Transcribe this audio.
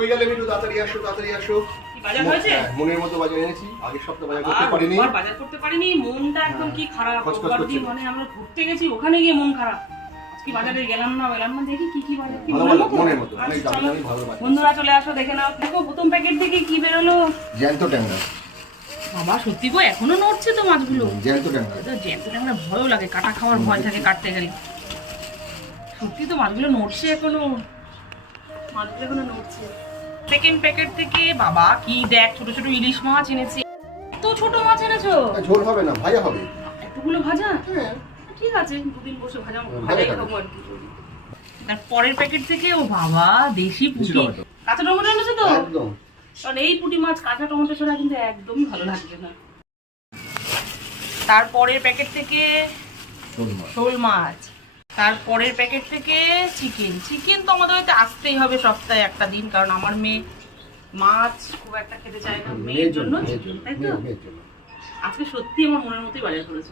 কই গেলে একটু তাড়াতাড়ি আসো। বাজার হয়েছে? মনের মতো বাজার এনেছি, আগের সপ্তাহে বাজার করতে পারিনি। বাজার করতে পারিনি, মনটা একদম কি খারাপ। খচখচ করছে। মানে আমরা ঘুরতে গেছি, ওখানে গিয়ে মন খারাপ। আজকে বাজারে গেলাম না দেখি কি বাজার, কি মনের মতো অনেক আচ্ছা, দামি চলো। দামি ভালো বাজার। বন্ধুরা চলে আসো, দেখে নাও। দেখো প্রথম প্যাকেট থেকে কি বেরোলো। জ্যান্ত ট্যাংরা। বাবা সত্যি গো, এখনো নড়ছে তো মাছগুলো। জ্যান্ত ট্যাংরা। জ্যান্ত ট্যাংরা ভয়ও লাগে, কাটা খাওয়ার ভয় থাকে কাটতে গেলে। সত্যি তো মাছগুলো নড়ছে এখনো, মাছগুলো এখনো নড়ছে। সেকেন্ড প্যাকেট থেকে বাবা কি দেখ, ছোট ছোট ইলিশ মাছ এনেছে। এত ছোট মাছ এনেছো? ঝোল হবে না, ভাজা হবে। এতগুলো ভাজা? হ্যাঁ ঠিক আছে, দুদিন বসে ভাজাই ভাজা খাবো আর কি। তার পরের প্যাকেট থেকে ও বাবা দেশি পুঁটি, কাঁচা টমেটো এনেছে তো একদম। কারণ এই পুঁটি মাছ কাঁচা টমেটো ছাড়া কিন্তু একদমই ভালো লাগবে না। তারপরের প্যাকেট থেকে শোল মাছ, তারপরের প্যাকেট থেকে চিকেন তো আমাদের হয়তো আসতেই হবে সপ্তাহে একটা দিন, কারণ আমার মেয়ে মাছ খুব একটা খেতে চায় না, মেয়ের জন্য, তাই তো? আজকে সত্যি আমার মনের মতোই বাজার করেছে।